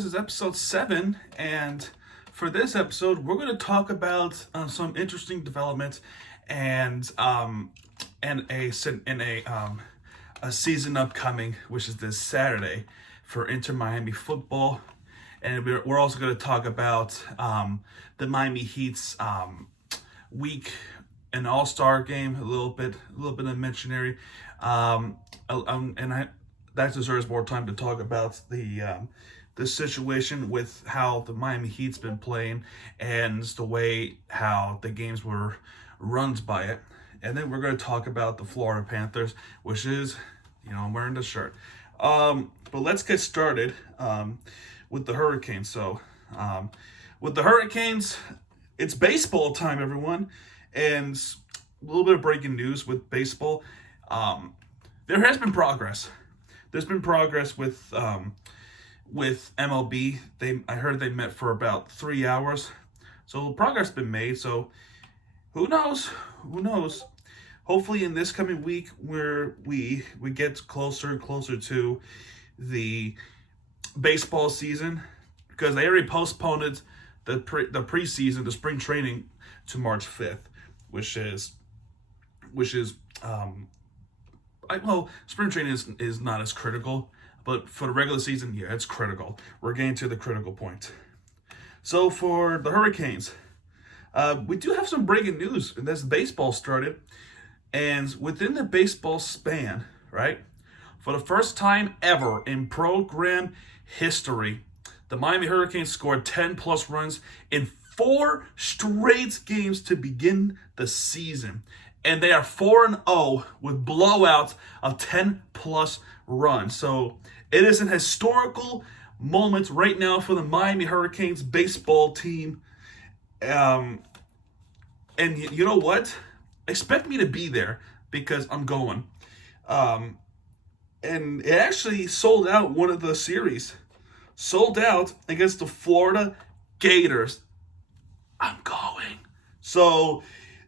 This is episode 7, and for this episode, we're going to talk about some interesting developments and a season upcoming, which is this Saturday for Inter Miami football, and we're also going to talk about the Miami Heat's week an All-Star game, a little bit of mentionary, that deserves more time to talk about the situation with how the Miami Heat's been playing and the way how the games were run by it. And then we're going to talk about the Florida Panthers, which is, I'm wearing the shirt. But let's get started with the Hurricanes. So with the Hurricanes, it's baseball time, everyone. And a little bit of breaking news with baseball. There has been progress. There's been progress with MLB. I heard they met for about 3 hours. So progress has been made. So who knows? Hopefully in this coming week where we get closer and closer to the baseball season, because they already postponed it, the preseason, the spring training, to March 5th, which is spring training is not as critical, but for the regular season, yeah, it's critical. We're getting to the critical point. So for the Hurricanes, we do have some breaking news, and that's baseball started. And within the baseball span, right, for the first time ever in program history, the Miami Hurricanes scored 10-plus runs in 4 straight games to begin the season. And they are 4-0 with blowouts of 10-plus runs. So it is an historical moment right now for the Miami Hurricanes baseball team. And you know what? Expect me to be there because I'm going. And it actually sold out one of the series. Sold out against the Florida Gators. I'm going. So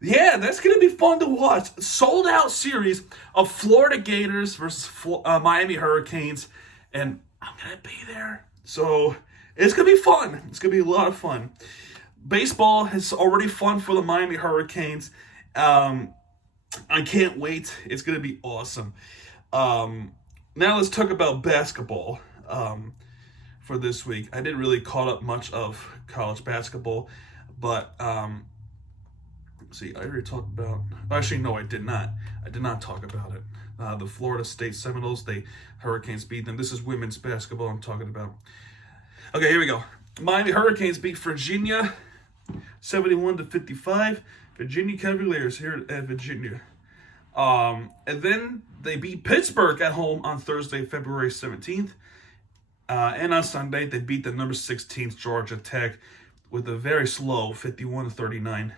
yeah, that's going to be fun to watch. Sold out series of Florida Gators versus Miami Hurricanes. And I'm going to be there. So it's going to be fun. It's going to be a lot of fun. Baseball is already fun for the Miami Hurricanes. I can't wait. It's going to be awesome. Now let's talk about basketball for this week. I didn't really caught up much of college basketball, but see, I already talked about... Actually, no, I did not. I did not talk about it. The Florida State Seminoles, Hurricanes beat them. This is women's basketball I'm talking about. Okay, here we go. Miami Hurricanes beat Virginia 71-55. Virginia Cavaliers here at Virginia. And then they beat Pittsburgh at home on Thursday, February 17th. And on Sunday, they beat the number 16th Georgia Tech with a very slow 51-39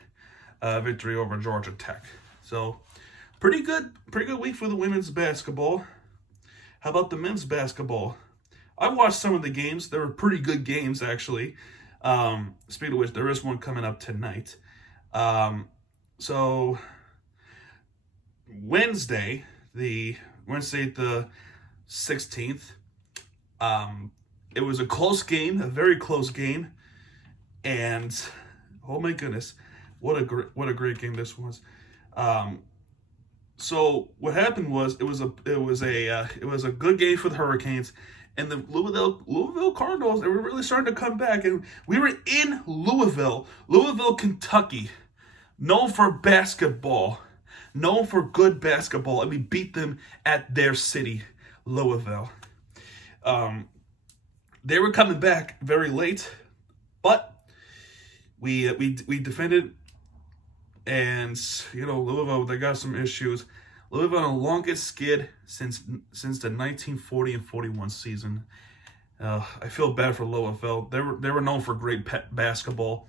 victory over Georgia Tech. So, pretty good week for the women's basketball. How about the men's basketball? I watched some of the games. They were pretty good games, actually. Speaking of which, there is one coming up tonight. So, Wednesday the 16th, it was a close game, a very close game. And, oh my goodness, what a great game this was. So what happened was it was a good game for the Hurricanes, and the Louisville Cardinals, they were really starting to come back, and we were in Louisville, Kentucky, known for basketball, known for good basketball, and we beat them at their city, Louisville. They were coming back very late, but we defended. And, Louisville, they got some issues. Louisville on the longest skid since the 1940 and 41 season. I feel bad for Louisville. They were known for great basketball.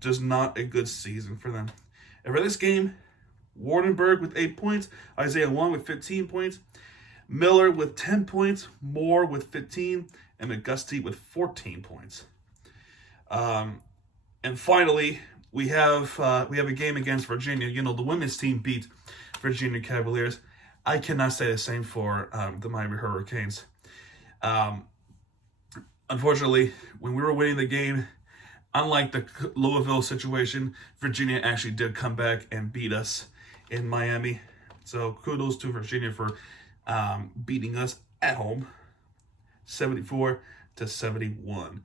Just not a good season for them. And for this game, Wardenberg with 8 points. Isaiah Long with 15 points. Miller with 10 points. Moore with 15. And McGusty with 14 points. And finally, we have a game against Virginia. The women's team beat Virginia Cavaliers. I cannot say the same for the Miami Hurricanes. Unfortunately, when we were winning the game, unlike the Louisville situation, Virginia actually did come back and beat us in Miami. So kudos to Virginia for beating us at home, 74-71.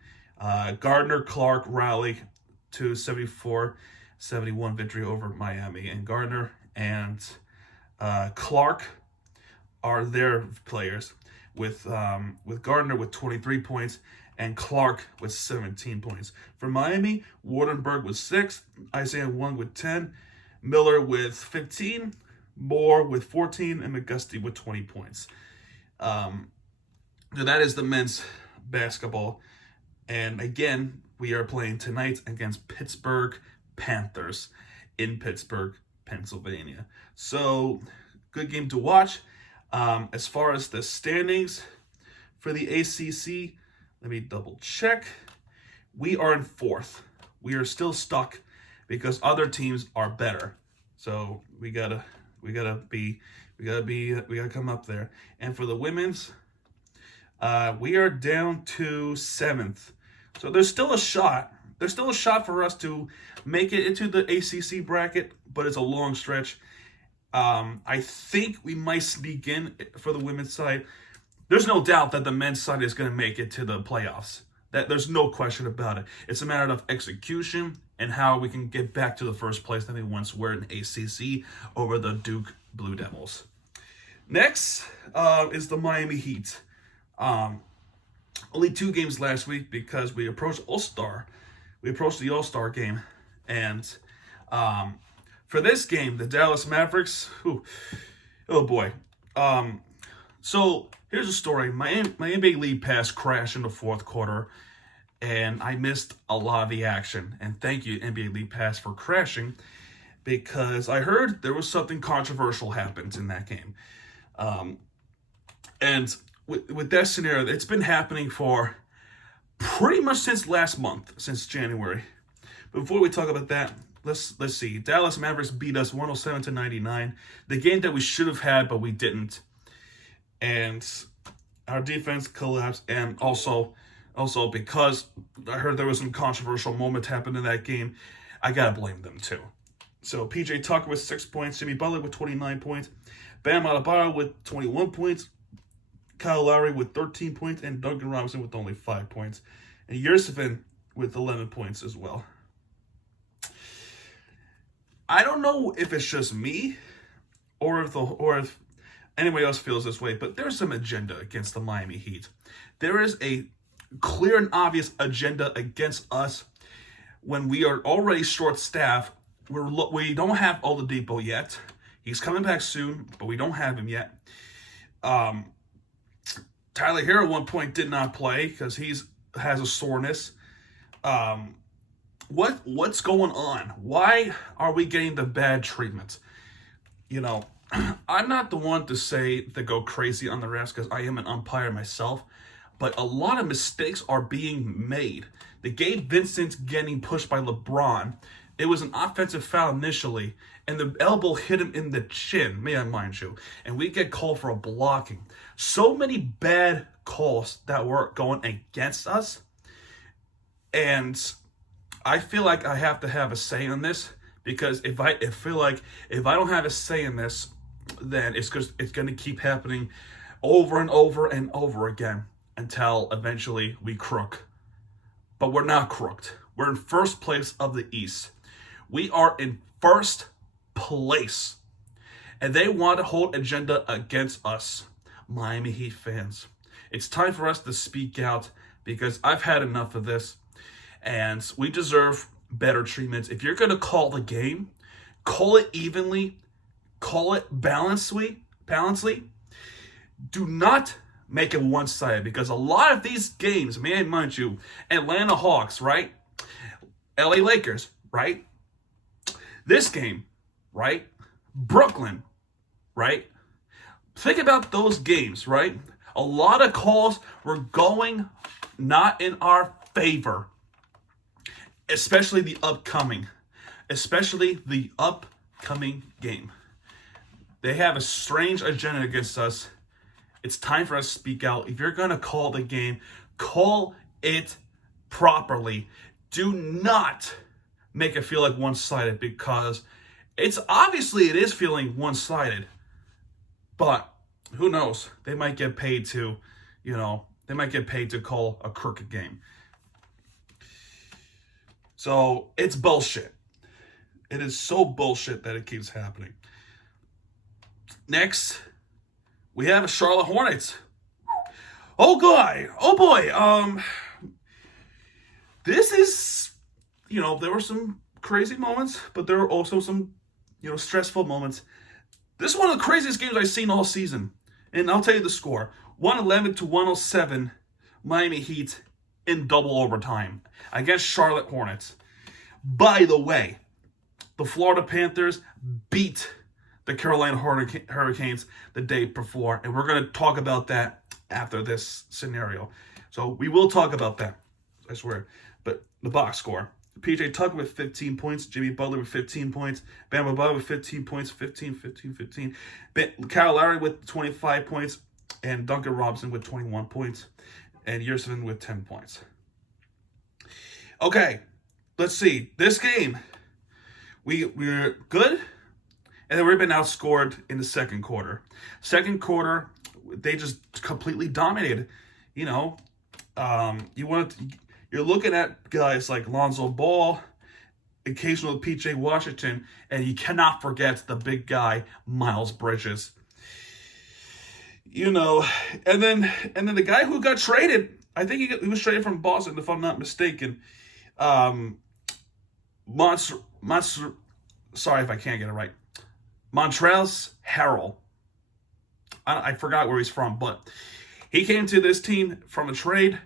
Gardner Clark rally to 74-71 victory over Miami. And Gardner and Clark are their players, with Gardner with 23 points and Clark with 17 points. For Miami, Wardenberg with 6, Isaiah Wong with 10, Miller with 15, Moore with 14, and McGusty with 20 points. So that is the men's basketball. And again, we are playing tonight against Pittsburgh Panthers in Pittsburgh, Pennsylvania. So, good game to watch. As far as the standings for the ACC, let me double check. We are in 4th. We are still stuck because other teams are better. So we gotta come up there. And for the women's, we are down to 7th. So there's still a shot. There's still a shot for us to make it into the ACC bracket, but it's a long stretch. I think we might sneak in for the women's side. There's no doubt that the men's side is going to make it to the playoffs. There's no question about it. It's a matter of execution and how we can get back to the first place that we once were in ACC over the Duke Blue Devils. Next is the Miami Heat. Only 2 games last week because we approached All-Star. We approached the All-Star game. And for this game, the Dallas Mavericks, oh boy. So here's a story. My NBA League Pass crashed in the 4th quarter, and I missed a lot of the action. And thank you, NBA League Pass, for crashing, because I heard there was something controversial happened in that game. And with that scenario, it's been happening for pretty much since last month, since January. Before we talk about that, let's see. Dallas Mavericks beat us 107-99. The game that we should have had, but we didn't. And our defense collapsed. And also because I heard there was some controversial moment happened in that game, I gotta blame them too. So PJ Tucker with 6 points, Jimmy Butler with 29 points, Bam Adebayo with 21 points, Kyle Lowry with 13 points, and Duncan Robinson with only 5 points, and Yurtseven with 11 points as well. I don't know if it's just me or if anybody else feels this way, but there's some agenda against the Miami Heat. There is a clear and obvious agenda against us when we are already short-staffed. We don't have Oladipo yet. He's coming back soon, but we don't have him yet. Tyler Hero at one point did not play because has a soreness. What's going on? Why are we getting the bad treatment? You know, I'm not the one to go crazy on the refs because I am an umpire myself, but a lot of mistakes are being made. The Gabe Vincent getting pushed by LeBron, it was an offensive foul initially, and the elbow hit him in the chin, may I mind you, and we get called for a blocking. So many bad calls that were going against us, and I feel like I have to have a say on this, because if I don't have a say in this, then it's going to keep happening over and over and over again until eventually we crook. But we're not crooked. We're in first place of the East. We are in first place. And they want to hold agenda against us, Miami Heat fans. It's time for us to speak out, because I've had enough of this. And we deserve better treatment. If you're going to call the game, call it evenly, call it balancedly. Do not make it one-sided, because a lot of these games, may I mind you, Atlanta Hawks, right? LA Lakers, right? This game, right? Brooklyn, right? Think about those games, right? A lot of calls were going not in our favor, especially the upcoming game. They have a strange agenda against us. It's time for us to speak out. If you're going to call the game, call it properly. Do not make it feel like one-sided, because it is feeling one-sided. But who knows? They might get paid to, they might get paid to call a crooked game. So it's bullshit. It is so bullshit that it keeps happening. Next, we have Charlotte Hornets. Oh boy. This is, there were some crazy moments, but there were also some, stressful moments. This is one of the craziest games I've seen all season. And I'll tell you the score. 111-107, Miami Heat in double overtime against Charlotte Hornets. By the way, the Florida Panthers beat the Carolina Hurricanes the day before, and we're going to talk about that after this scenario. So we will talk about that, I swear. But the box score: PJ Tucker with 15 points, Jimmy Butler with 15 points, Bam Adebayo with 15 points, 15. Kyle Lowry with 25 points, and Duncan Robinson with 21 points, and Yerson with 10 points. Okay, let's see. This game, we're good, and then we've been outscored in the second quarter. Second quarter, they just completely dominated. You're looking at guys like Lonzo Ball, occasional PJ Washington, and you cannot forget the big guy Miles Bridges. And then the guy who got traded, I think he was traded from Boston, if I'm not mistaken. Sorry if I can't get it right. Montrezl Harrell. I forgot where he's from, but he came to this team from a trade,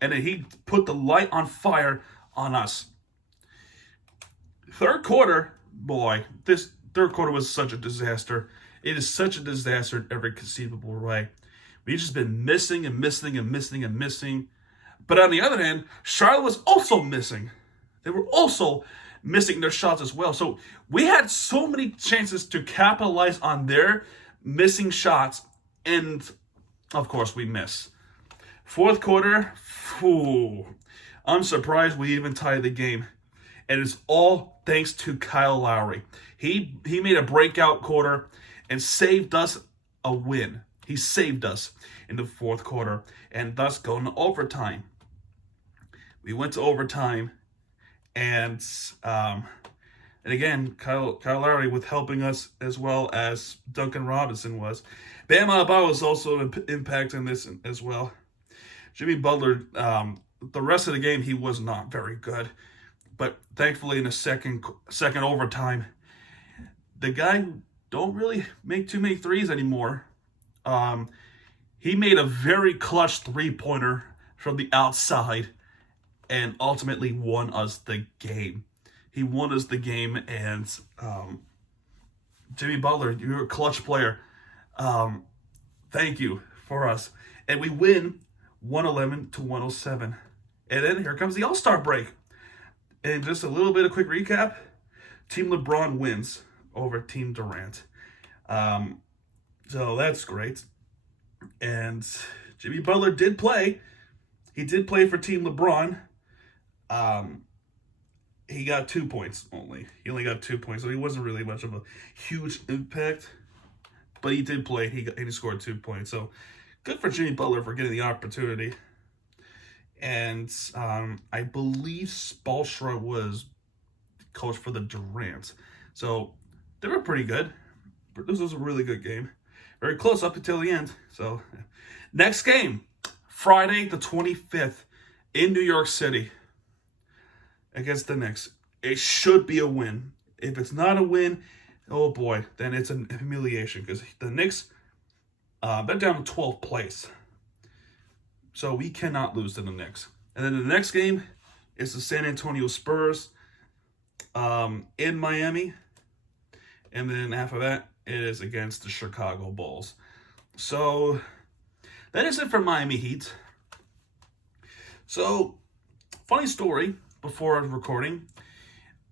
and then he put the light on fire on us. Third quarter, this third quarter was such a disaster. It is such a disaster in every conceivable way. We've just been missing. But on the other hand, Charlotte was also missing. They were also missing their shots as well. So we had so many chances to capitalize on their missing shots, and of course we miss. Fourth quarter, I'm surprised we even tied the game. And it's all thanks to Kyle Lowry. He made a breakout quarter and saved us a win. He saved us in the fourth quarter, and thus going to overtime. We went to overtime, and again, Kyle Lowry with helping us as well as Duncan Robinson was. Bam Adebayo was also an impact in this as well. Jimmy Butler, the rest of the game, he was not very good. But thankfully in the second overtime, the guy who don't really make too many threes anymore, he made a very clutch three-pointer from the outside and ultimately won us the game. He won us the game, and Jimmy Butler, you're a clutch player. Thank you for us. And we win 111-107. And then here comes the All-Star break. And just a little bit of quick recap. Team LeBron wins over Team Durant. So that's great. And Jimmy Butler did play. He did play for Team LeBron. He got 2 points only. He only got 2 points, so he wasn't really much of a huge impact. But he did play. He scored 2 points. So good for Jimmy Butler for getting the opportunity. And I believe Spoelstra was coach for the Durant. So they were pretty good. This was a really good game. Very close up until the end. So next game, Friday the 25th in New York City against the Knicks. It should be a win. If it's not a win, oh boy, then it's a humiliation because the Knicks, they're down to 12th place. So we cannot lose to the Knicks. And then the next game is the San Antonio Spurs in Miami. And then after that, it is against the Chicago Bulls. So that is it for Miami Heat. So, funny story, before I was recording,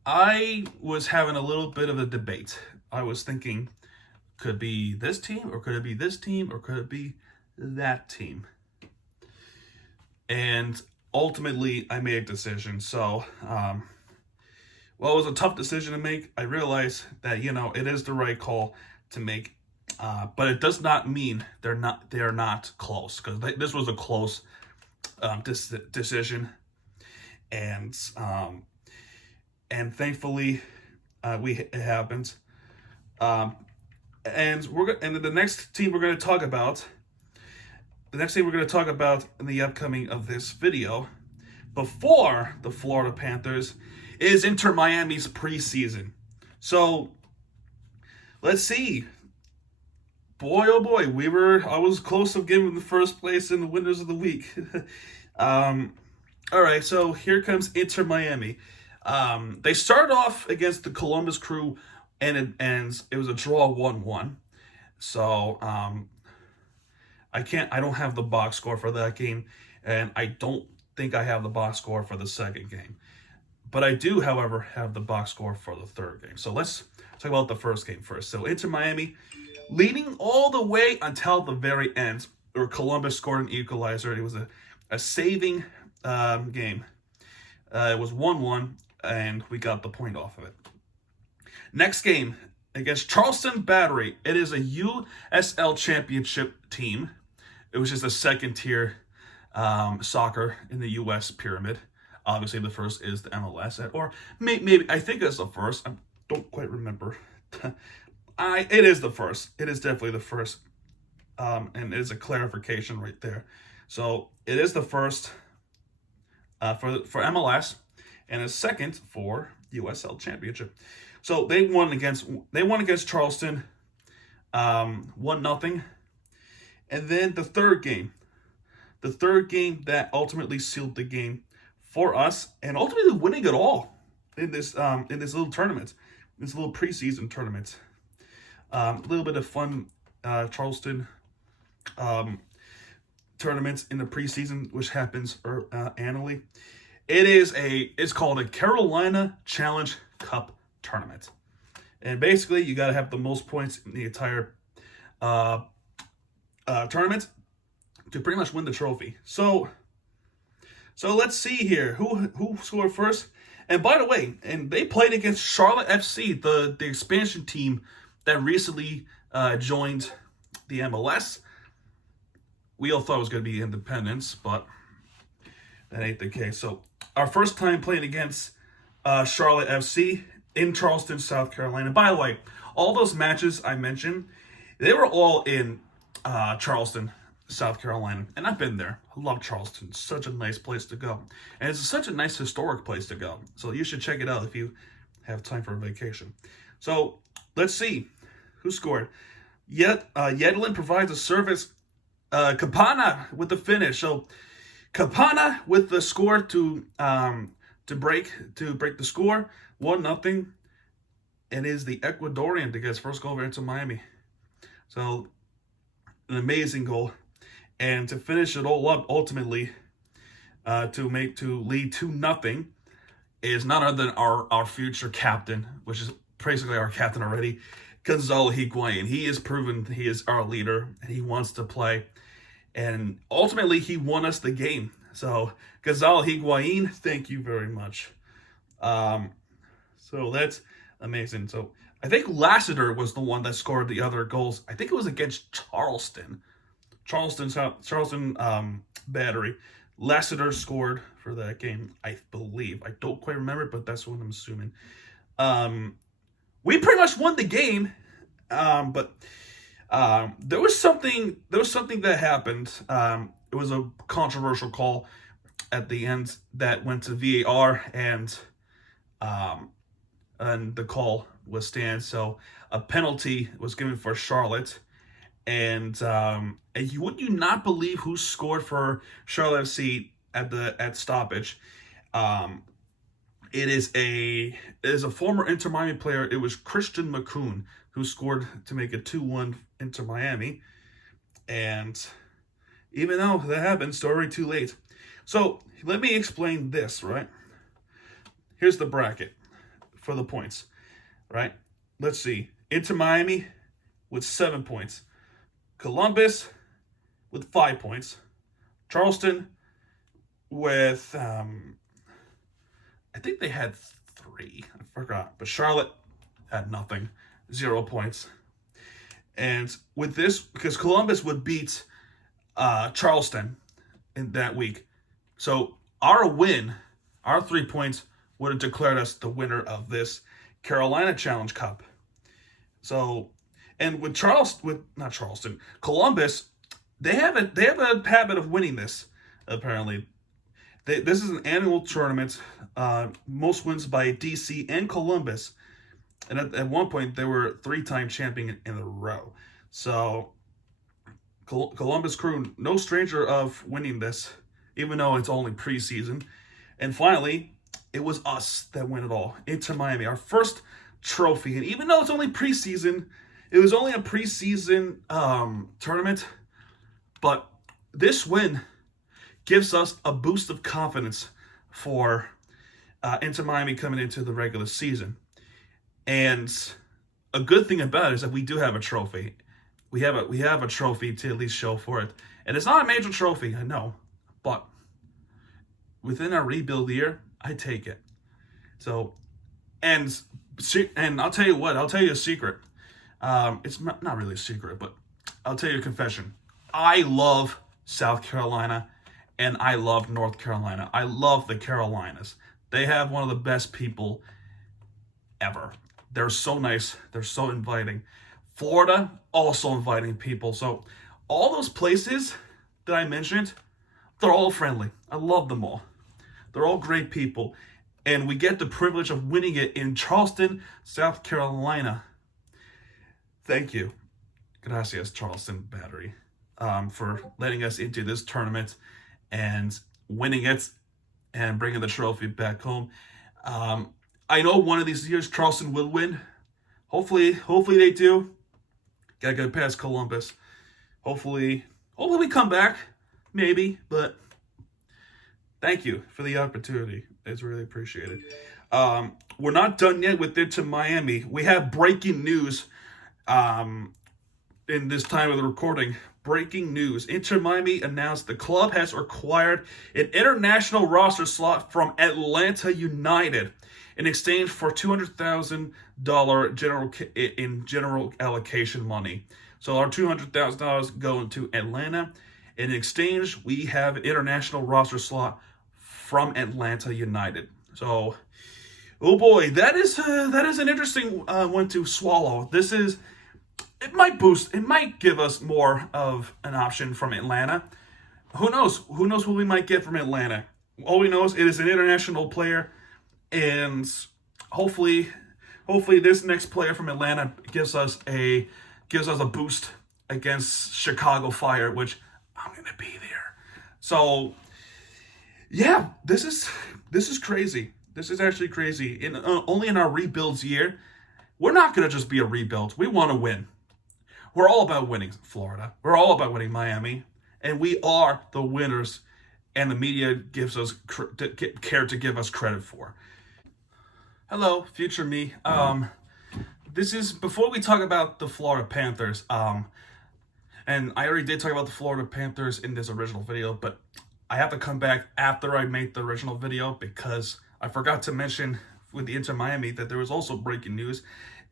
I was having a little bit of a debate. I was thinking, could it be this team, or could it be this team, or could it be that team? And ultimately I made a decision. So, well, it was a tough decision to make. I realized that, it is the right call to make. But it does not mean they are not close, because this was a close decision, and thankfully it happened. And the next team we're going to talk about, in the upcoming of this video, before the Florida Panthers, is Inter Miami's preseason. So let's see. Boy, oh boy, I was close of giving the first place in the winners of the week. All right, so here comes Inter Miami. They started off against the Columbus Crew, and it was a draw 1-1. So I don't have the box score for that game, and I don't think I have the box score for the second game. But I do, however, have the box score for the third game. So let's talk about the first game first. So Inter Miami, leading all the way until the very end, where Columbus scored an equalizer. It was a saving game. It was 1-1, and we got the point off of it. Next game, against Charleston Battery. It is a USL Championship team. It was just a second-tier soccer in the U.S. pyramid. Obviously, the first is the MLS, or maybe I think it's the first. I don't quite remember. It is the first. It is definitely the first, and it is a clarification right there. So it is the first for MLS, and a second for USL Championship. So they won against Charleston, 1-0, and then the third game that ultimately sealed the game for us, and ultimately winning it all in this little tournament, this little preseason tournament. A little bit of fun Charleston tournaments in the preseason, which happens annually. It's called a Carolina Challenge Cup tournament, and basically you got to have the most points in the entire tournament to pretty much win the trophy. So let's see here who scored first. And by the way, and they played against Charlotte FC, the expansion team that recently joined the MLS. We all thought it was going to be Independence, but that ain't the case. So our first time playing against Charlotte FC in Charleston, South Carolina. By the way, all those matches I mentioned, they were all in Charleston, South Carolina, and I've been there. I love Charleston. It's such a nice place to go, and it's such a nice historic place to go. So you should check it out if you have time for a vacation. So let's see who scored. Yedlin provides a service. Campana with the finish. So Campana with the score to break the score. 1-0. It is the Ecuadorian that gets first goal over Inter Miami. So an amazing goal. And to finish it all up, ultimately, to lead 2-0, is none other than our future captain, which is basically our captain already, Gonzalo Higuain. He is proven he is our leader, and he wants to play. And ultimately, he won us the game. So Gonzalo Higuain, thank you very much. So that's amazing. So I think Lassiter was the one that scored the other goals. I think it was against Charleston Battery. Lassiter scored for that game, I believe. I don't quite remember, but that's what I'm assuming. We pretty much won the game, but there was something that happened. It was a controversial call at the end that went to VAR, and the call was stand. So a penalty was given for Charlotte. And would you not believe who scored for Charlotte FC at stoppage? It is a former Inter Miami player. It was Christian Mccoon who scored to make it 2-1 Inter Miami. And even though that happened, it's already too late. So let me explain this, right? Here's the bracket for the points, right? Let's see. Inter Miami with 7 points. Columbus with 5 points. Charleston with I think they had 3. I forgot, but Charlotte had nothing, 0 points. And with this, because Columbus would beat Charleston in that week, so our win, our 3 points, would have declared us the winner of this Carolina Challenge Cup. So, and with Columbus, they have a habit of winning this. Apparently, this is an annual tournament. Most wins by DC and Columbus, and at one point they were 3-time champion in a row. So, Columbus Crew, no stranger of winning this, even though it's only preseason. And finally, it was us that win it all. Inter Miami, our first trophy. And even though it's only preseason, it was only a preseason tournament. But this win gives us a boost of confidence for Inter Miami coming into the regular season. And a good thing about it is that we do have a trophy. We have a trophy to at least show for it. And it's not a major trophy, I know. But within our rebuild year, I take it. So, and I'll tell you what, I'll tell you a secret. It's not really a secret, but I'll tell you a confession. I love South Carolina and I love North Carolina. I love the Carolinas. They have one of the best people ever. They're so nice. They're so inviting. Florida, also inviting people. So all those places that I mentioned, they're all friendly. I love them all. They're all great people. And we get the privilege of winning it in Charleston, South Carolina. Thank you. Gracias, Charleston Battery, for letting us into this tournament and winning it and bringing the trophy back home. I know one of these years Charleston will win. Hopefully they do. Gotta get past Columbus. Hopefully we come back. Maybe, but thank you for the opportunity. It's really appreciated. We're not done yet with Inter Miami. We have breaking news in this time of the recording. Breaking news. Inter Miami announced the club has acquired an international roster slot from Atlanta United in exchange for $200,000 general allocation money. So our $200,000 going to Atlanta. In exchange, we have an international roster slot from Atlanta United. So, oh boy, that is an interesting one to swallow. It might give us more of an option from Atlanta. Who knows? Who knows what we might get from Atlanta? All we know is it is an international player, and hopefully this next player from Atlanta gives us a boost against Chicago Fire, which I'm gonna be there. So yeah, this is crazy. This is actually crazy. Only in our rebuilds year, we're not gonna just be a rebuild. We want to win. We're all about winning, Florida. We're all about winning, Miami, and we are the winners. And the media gives us care to give us credit for. Hello, future me. This is before we talk about the Florida Panthers. And I already did talk about the Florida Panthers in this original video, but I have to come back after I made the original video because I forgot to mention with the Inter Miami that there was also breaking news,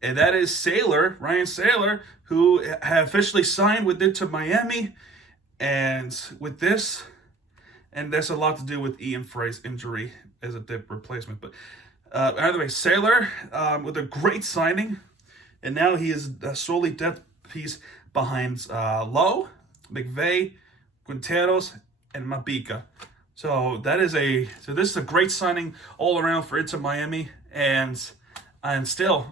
and that is Ryan Saylor, who had officially signed with Inter Miami, and with this, and that's a lot to do with Ian Frey's injury as a dip replacement. But either way, Saylor with a great signing, and now he is a solely depth piece behind Lowe, McVay, Quinteros, and Mabika. So this is a great signing all around for Inter Miami, and I still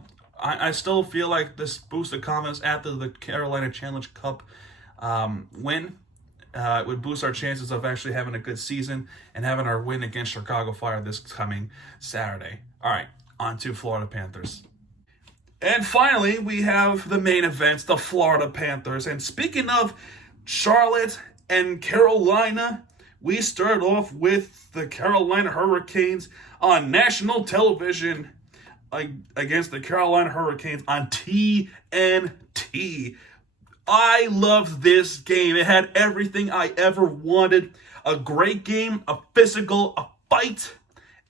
feel like this boost of confidence after the Carolina Challenge Cup win would boost our chances of actually having a good season and having our win against Chicago Fire this coming Saturday. All right, on to Florida Panthers. And finally, we have the main event, the Florida Panthers. And speaking of Charlotte and Carolina, we start off with the Carolina Hurricanes on national television against the Carolina Hurricanes on TNT. I loved this game. It had everything I ever wanted. A great game, a physical, a fight,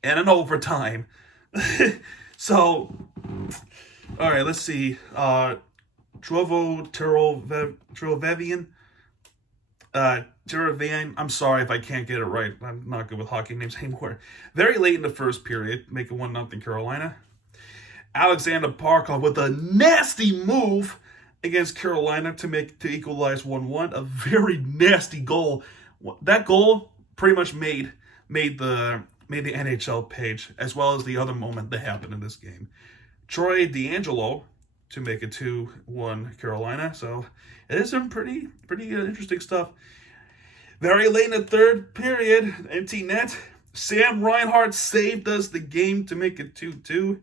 and an overtime. So, all right, let's see. Trovo Terovevian. Teravian. I'm sorry if I can't get it right. I'm not good with hockey names anymore. Very late in the first period, making 1-0 Carolina. Alexander Barkov with a nasty move against Carolina to equalize 1-1. A very nasty goal. That goal pretty much made the NHL page, as well as the other moment that happened in this game. Troy D'Angelo to make it 2-1 Carolina. So it is some pretty interesting stuff. Very late in the third period, empty net. Sam Reinhart saved us the game to make it 2-2.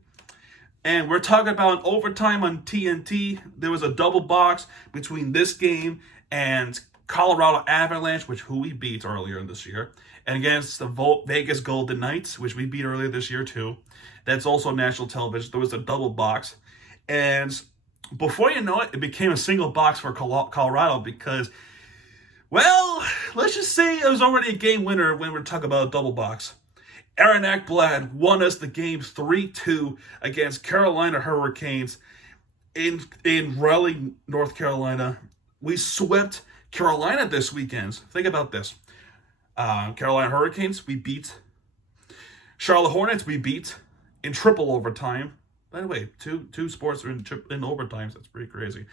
And we're talking about an overtime on TNT. There was a double box between this game and Colorado Avalanche, who we beat earlier in this year, and against the Vegas Golden Knights, which we beat earlier this year too. That's also national television. There was a double box. And before you know it, it became a single box for Colorado because, well, let's just say it was already a game winner when we're talking about a double box. Aaron Ekblad won us the game 3-2 against Carolina Hurricanes in Raleigh, North Carolina. We swept Carolina this weekend. Think about this. Carolina Hurricanes, we beat. Charlotte Hornets, we beat in triple overtime. By the way, two sports are in overtimes. That's pretty crazy.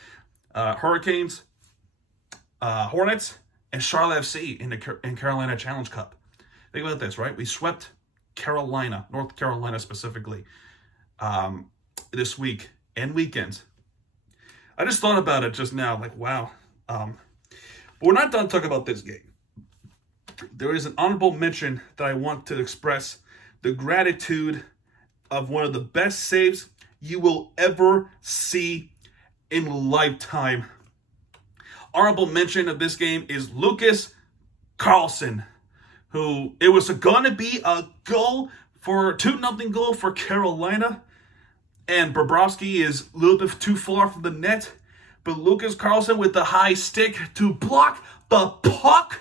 Hurricanes, Hornets, and Charlotte FC in Carolina Challenge Cup. Think about this, right? We swept Carolina, North Carolina specifically, this week and weekends. I just thought about it just now, like, wow. But we're not done talking about this game. There is an honorable mention that I want to express the gratitude of one of the best saves you will ever see in a lifetime. Honorable mention of this game is Lucas CARLSSON, who it was going to be a goal for 2-0 goal for Carolina, and Bobrovsky is a little bit too far from the net, but Lucas CARLSSON with the high stick to block the puck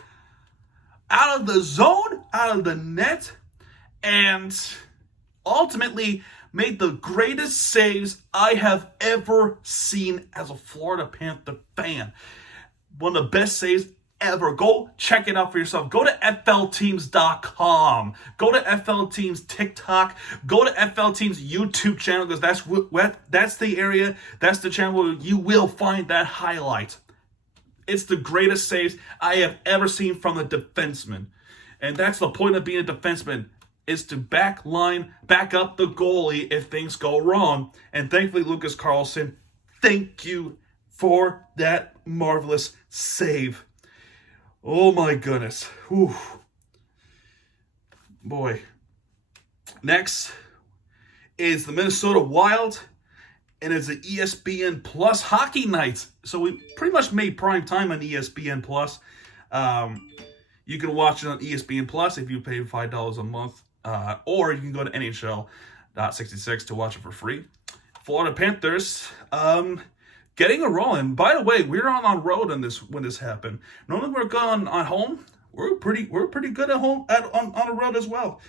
out of the zone, out of the net, and ultimately made the greatest saves I have ever seen as a Florida Panther fan. One of the best saves ever. Go check it out for yourself. Go to FLTeams.com. Go to FL Teams TikTok. Go to FL Teams YouTube channel, because that's the area, that's the channel where you will find that highlight. It's the greatest saves I have ever seen from a defenseman. And that's the point of being a defenseman, is to back up the goalie if things go wrong. And thankfully, Lucas CARLSSON, thank you for that marvelous save. Oh my goodness. Whew. Boy. Next is the Minnesota Wild, and it's the ESPN Plus Hockey Night. So we pretty much made prime time on ESPN Plus. You can watch it on ESPN Plus if you pay $5 a month, or you can go to NHL.66 to watch it for free. Florida Panthers, getting a roll. And by the way, we're on road on this when this happened. Normally we're good on home. We're pretty good at home on the road as well.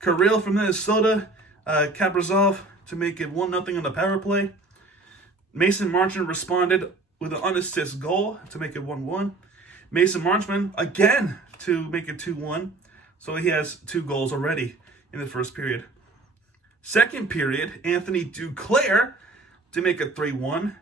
Kirill from Minnesota, Kaprizov to make it 1-0 on the power play. Mason Marchment responded with an unassist goal to make it 1-1. Mason Marchment again to make it 2-1. So he has 2 goals already in the first period. Second period, Anthony Duclair to make it 3-1.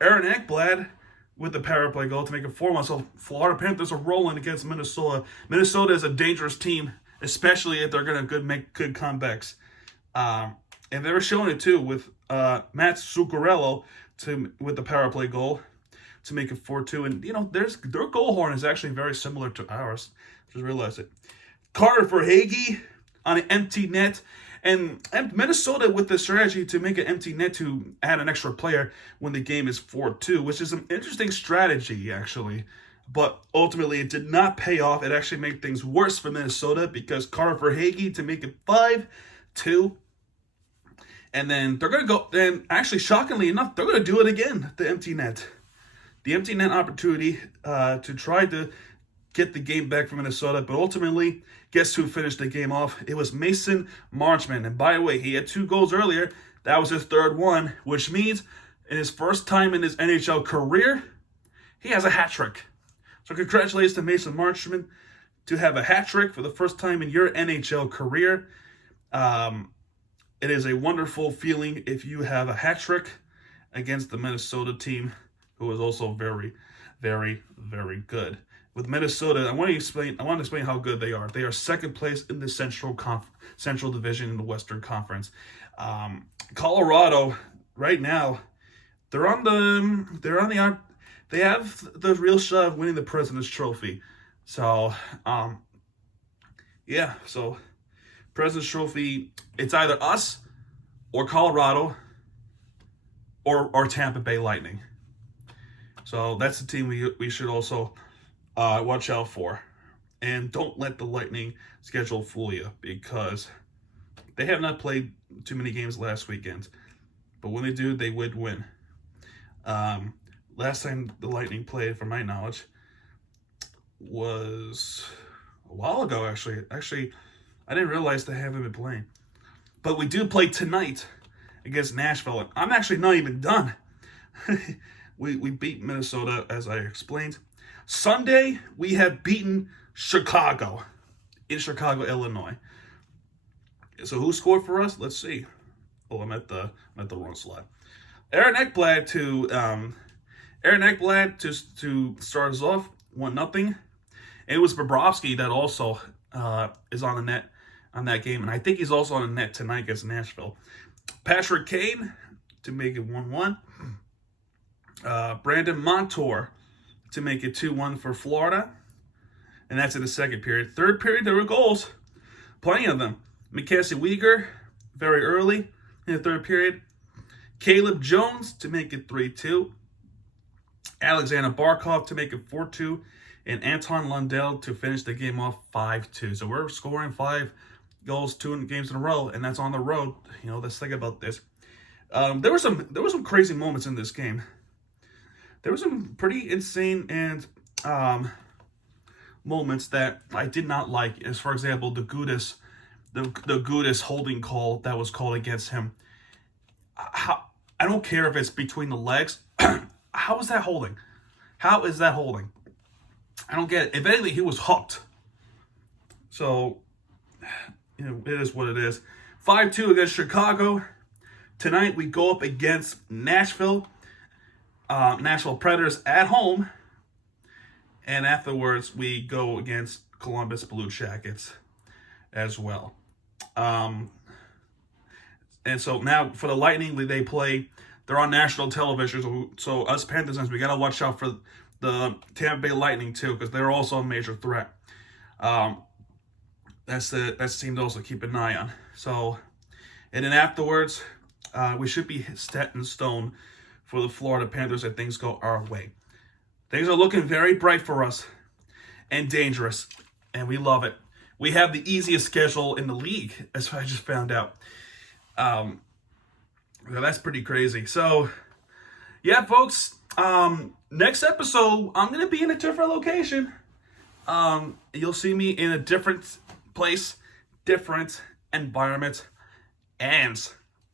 Aaron Ekblad with the power play goal to make it 4-1. So Florida Panthers are rolling against Minnesota. Minnesota is a dangerous team, especially if they're going to make good comebacks. And they were showing it too with Matt Zuccarello with the power play goal to make it 4-2. And, you know, their goal horn is actually very similar to ours. Just realized it. Carter Verhaeghe on an empty net. And Minnesota with the strategy to make an empty net to add an extra player when the game is 4-2, which is an interesting strategy, actually. But ultimately, it did not pay off. It actually made things worse for Minnesota because Carter Verhaeghe to make it 5-2. And then they're going to go, and actually, shockingly enough, they're going to do it again, the empty net. The empty net opportunity to try to get the game back from Minnesota, but ultimately, guess who finished the game off? It was Mason Marchman. And by the way, he had 2 goals earlier. That was his 3rd one, which means in his first time in his NHL career, he has a hat trick. So congratulations to Mason Marchman to have a hat trick for the first time in your NHL career. It is a wonderful feeling if you have a hat trick against the Minnesota team, who is also very, very, very good. With Minnesota, I want to explain how good they are. They are 2nd place in the Central Division in the Western Conference. Colorado right now, they have the real shot of winning the President's Trophy. So so President's Trophy, it's either us or Colorado or Tampa Bay Lightning. So that's the team we should also watch out for. And don't let the Lightning schedule fool you, because they have not played too many games last weekend. But when they do, they would win. Last time the Lightning played, from my knowledge, was a while ago, actually. Actually, I didn't realize they haven't been playing. But we do play tonight against Nashville. I'm actually not even done. We beat Minnesota, as I explained. Sunday, we have beaten Chicago in Chicago, Illinois. So who scored for us? Let's see. Oh, I'm at the wrong slide. Aaron Ekblad to start us off, 1-0. And it was Bobrovsky that also is on the net on that game, and I think he's also on the net tonight against Nashville. Patrick Kane to make it 1-1. Brandon Montour to make it 2-1 for Florida, and that's in the 2nd period. 3rd period, there were goals, plenty of them. Mackenzie Weegar, very early in the 3rd period. Caleb Jones to make it 3-2. Alexander Barkov to make it 4-2. And Anton Lundell to finish the game off 5-2. So we're scoring 5 goals, 2 games in a row, and that's on the road. You know, let's think about this. There were some crazy moments in this game. There were some pretty insane and moments that I did not like. As for example, the Gudis holding call that was called against him. I don't care if it's between the legs. How is that holding? How is that holding? I don't get it. If anything, he was hooked. So, you know, it is what it is. 5-2 against Chicago. Tonight we go up against Nashville. Nashville Predators at home. And afterwards we go against Columbus Blue Jackets as well. And so now for the Lightning, they're on national television. So us Panthers fans, we got to watch out for the Tampa Bay Lightning too, because they're also a major threat. That's the team to also keep an eye on. So, and then afterwards, we should be set in stone for the Florida Panthers if things go our way. Things are looking very bright for us and dangerous, and we love it. We have the easiest schedule in the league, as I just found out. Well, that's pretty crazy. So, yeah, folks. Next episode, I'm going to be in a different location. You'll see me in a different place, different environment, and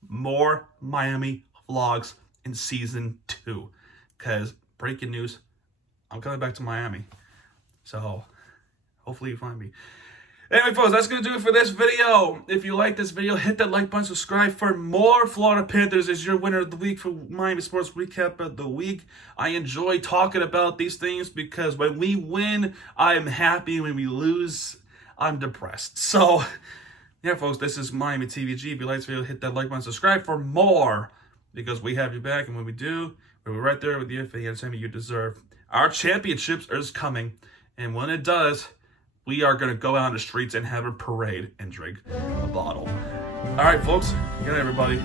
more Miami vlogs in season 2. Because, breaking news, I'm coming back to Miami. So, hopefully you find me. Anyway, folks, that's going to do it for this video. If you like this video, hit that like button, subscribe for more. Florida Panthers is your winner of the week for Miami Sports Recap of the Week. I enjoy talking about these things because when we win, I'm happy. When we lose, I'm depressed. So, yeah, folks, this is Miami TVG. If you like this video, hit that like button, subscribe for more because we have you back. And when we do, we'll be right there with you for the entertainment you deserve. Our championships is coming. And when it does, we are going to go out on the streets and have a parade and drink a bottle. All right, folks. Good night, everybody.